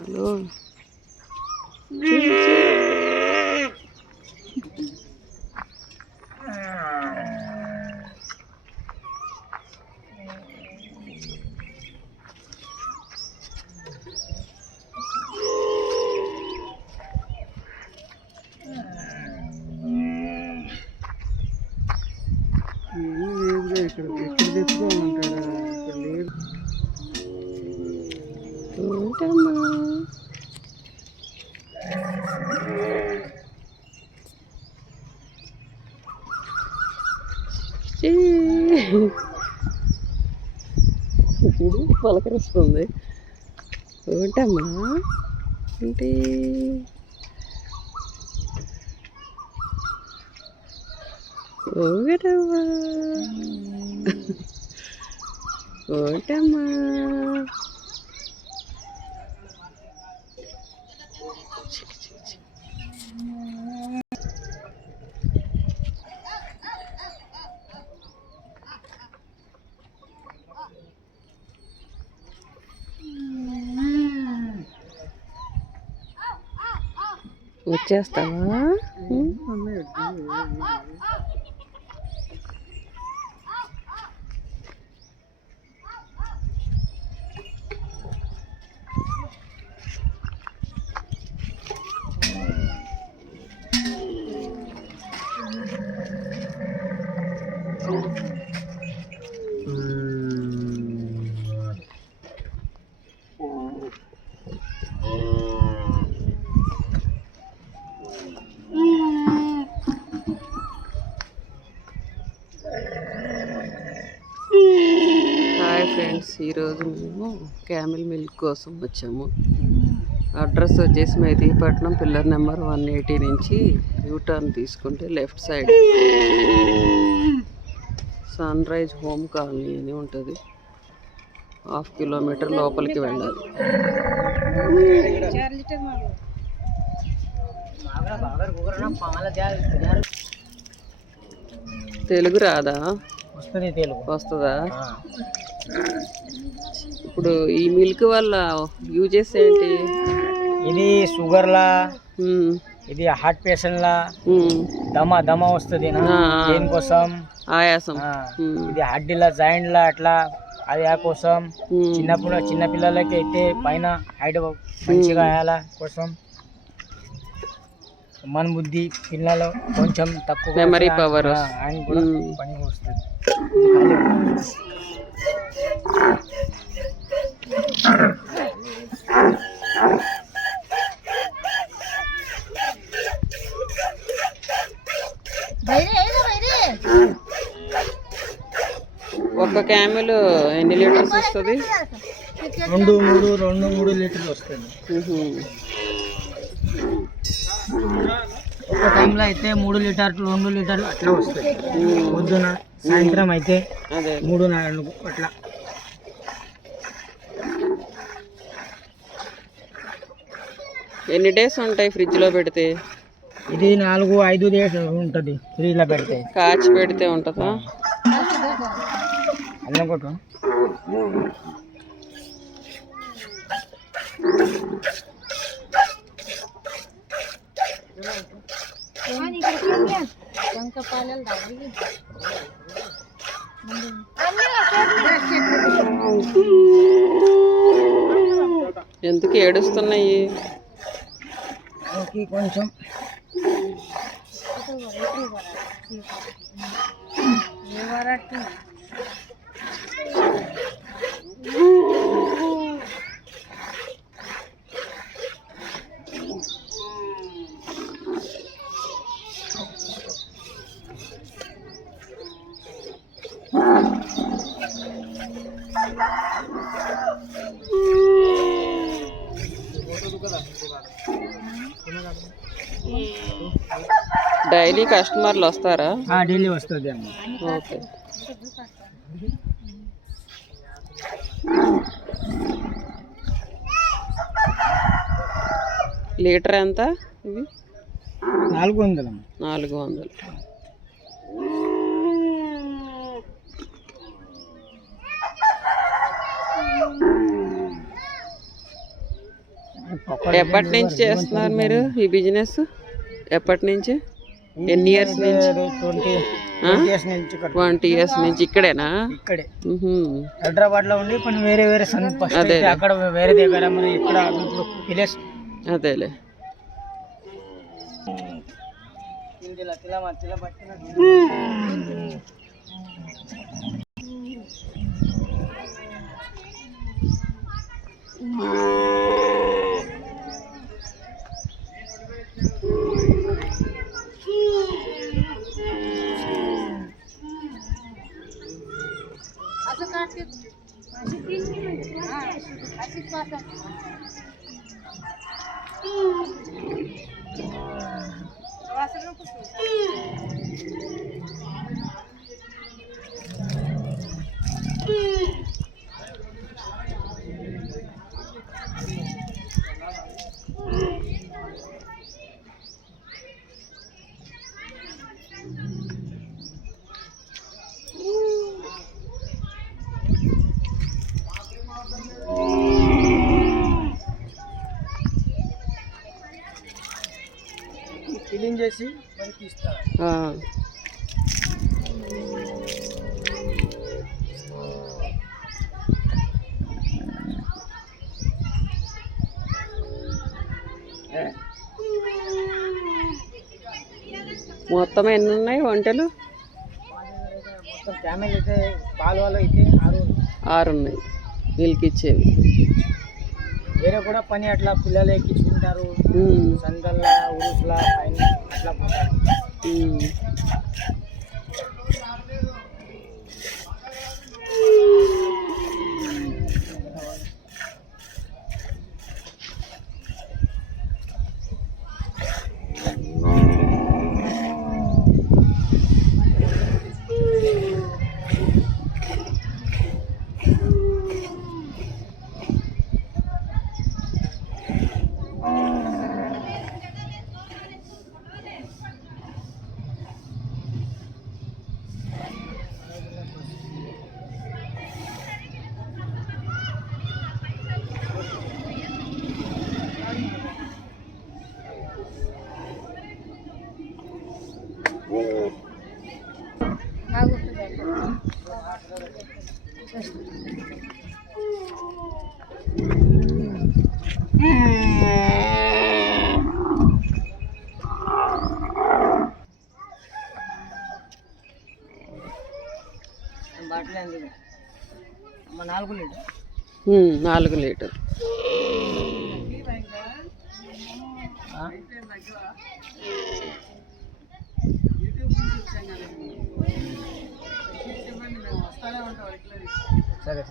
Hello ఇక్కడ తెచ్చుకోమంటాడా ఇక్కడ లేదు ఏంటమ్మా పలకరిస్తుంది ఏంటమ్మా ఏంటి ఓగటమ్మా ఓటమ్మా వచ్చేస్తావా ఫ్రెండ్స్, ఈరోజు మేము క్యామిల్ మిల్క్ కోసం వచ్చాము. అడ్రస్ వచ్చేసి మెహదీపట్నం పిల్లర్ నెంబర్ 180 నుంచి యూటర్న్ తీసుకుంటే left side Sunrise Home Colony అని ఉంటుంది. 1/2 కిలోమీటర్ లోపలికి వెళ్ళాలి. తెలుగు రాదా? వస్తుందా? ఇప్పుడు ఈ మిల్క్ వల్ల యూజెస్ ఏంటి? ఇది షుగర్ లా, ఇది హార్ట్ పేషెంట్ లా దమ వస్తుంది దేనికోసం? ఆయాసం. ఇది హడ్డీలా జాయింట్ లా అట్లా అది ఆ కోసం. చిన్న పిల్లలకి అయితే పైన హైట్ మంచిగా అయ్యాల కోసం. మన బుద్ధి పిల్లలు కొంచెం తక్కువ మెమరీ పవర్ ఆయన కూడా పని వస్తుంది. ఒక క్యామెల్ ఎన్ని లీటర్స్ వస్తుంది? 2-3 లీటర్లు వస్తుంది. ఒక టైంలో అయితే 3 లీటర్లు 2 లీటర్లు అట్లా వస్తాయి. పొద్దున సాయంత్రం అయితే 3-4 అట్లా. ఎన్ని డేస్ ఉంటాయి ఫ్రిడ్జ్ లో పెడితే? ఇది 4-5 డేస్ ఉంటుంది ఫ్రిడ్జ్ లో పెడితే. కాచి పెడితే ఉంటుందా? అన్నం కొట్టు. ఎందుకు ఏడుస్తున్నాయి? కొంచెం డైలీ కస్టమర్లు వస్తారా? డైలీ వస్తుంది అమ్మ. ఓకే. లీటర్ ఎంత ఇవి? 400. 400. ఎప్పటి నుంచి చేస్తున్నారు మీరు ఈ బిజినెస్? ఎప్పటి నుంచి? ఎన్ని ఇయర్స్ నుంచి? 20 ఇయర్స్ నుంచి ఇక్కడేనా? ఇక్కడే హైదరాబాద్ లో ఉండి కొన్ని వేరే వేరే అక్కడ వేరే దగ్గర మరి ఇక్కడ విలేజ్. అదేలే. క్లీన్ చేసి మరి తీస్తారు. మొత్తం ఎన్ని ఉన్నాయి వంటలు? మొత్తం క్యామెల్ అయితే పాలు వాళ్ళు అయితే 6 ఉన్నాయి మిల్క్ ఇచ్చేవి. వేరే కూడా పని అట్లా పిల్లలు ఎక్కించుకుంటారు, సందల్లా ఉరుసులా పైన అట్లా పోతారు. బాటిల్ అంది 4 లీటర్. 4 లీటర్. సరే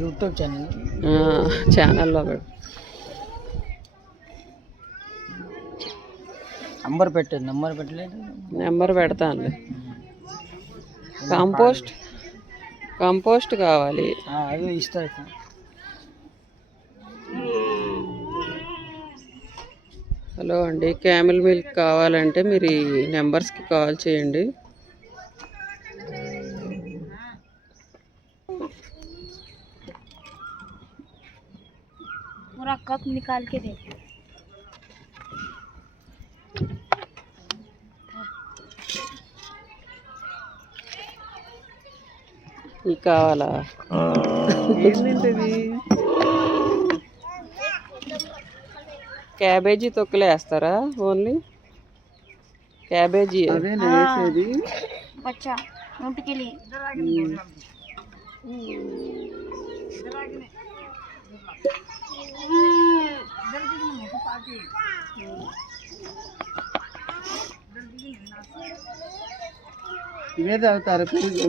యూట్యూబ్ ఛానల్లో నంబర్ పెట్టలేదు. నెంబర్ పెడతాను. కంపోస్ట్ కావాలి. అవి ఇస్తా. హలో అండి, క్యామెల్ మిల్క్ కావాలంటే మీరు ఈ నెంబర్స్కి కాల్ చేయండి. पूरा कप निकाल के दे. ఈ కావాలా? క్యాబేజీ తొక్కులు వేస్తారా? ఓన్లీ క్యాబేజీ వేసేది. बच्चा ऊँट के लिए. ఇవే తాగుతారు.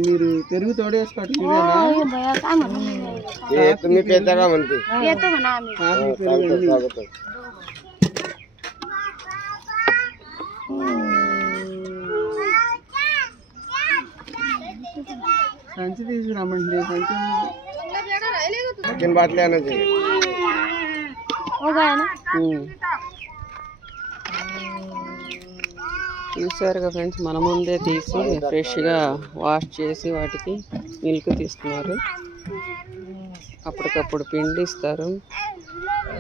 మీరు పెరుగు తోడేసుకోవటం సంచి తీసుకురామండి. సంచి బాటిల్ हो गया ना. చూసారుగా ఫ్రెండ్స్, మన ముందే తీసి ఫ్రెష్గా వాష్ చేసి వాటికి మిల్క్ తీస్తున్నారు. అప్పటికప్పుడు పిండి ఇస్తారు.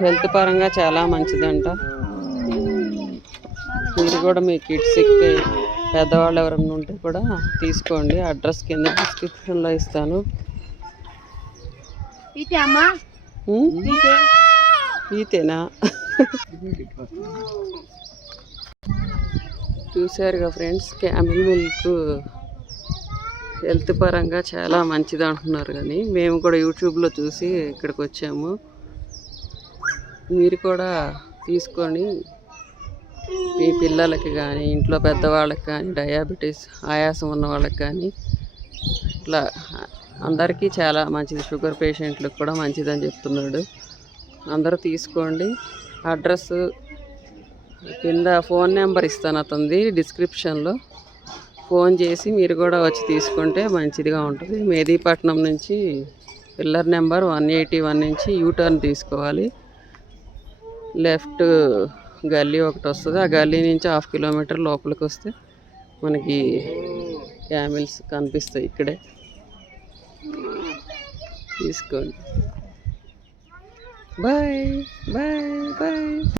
హెల్త్ పరంగా చాలా మంచిదంట. మీరు కూడా మీ కిడ్స్కి పెద్దవాళ్ళు ఎవరైనా ఉంటే కూడా తీసుకోండి. అడ్రస్ కింద డిస్క్రిప్షన్లో ఇస్తాను. ఈతేనా? చూసారుగా ఫ్రెండ్స్, క్యామిల్ మిల్క్ హెల్త్ పరంగా చాలా మంచిది అంటున్నారు. కానీ మేము కూడా యూట్యూబ్లో చూసి ఇక్కడికి వచ్చాము. మీరు కూడా తీసుకొని మీ పిల్లలకి కానీ ఇంట్లో పెద్దవాళ్ళకి కానీ డయాబెటీస్ ఆయాసం ఉన్న వాళ్ళకి కానీ ఇట్లా అందరికీ చాలా మంచిది. షుగర్ పేషెంట్లకు కూడా మంచిదని చెప్తున్నాడు. అందరూ తీసుకోండి. అడ్రస్ కింద ఫోన్ నెంబర్ ఇస్తాను అతనిది డిస్క్రిప్షన్లో. ఫోన్ చేసి మీరు కూడా వచ్చి తీసుకుంటే మంచిదిగా ఉంటుంది. మెహదీపట్నం నుంచి పిల్లర్ నెంబర్ 181 నుంచి యూటర్న్ తీసుకోవాలి. లెఫ్ట్ గల్లీ ఒకటి వస్తుంది. ఆ గల్లీ నుంచి 1/2 కిలోమీటర్ లోపలికి వస్తే మనకి క్యామిల్స్ కనిపిస్తాయి. ఇక్కడే తీసుకోండి. Bye bye bye.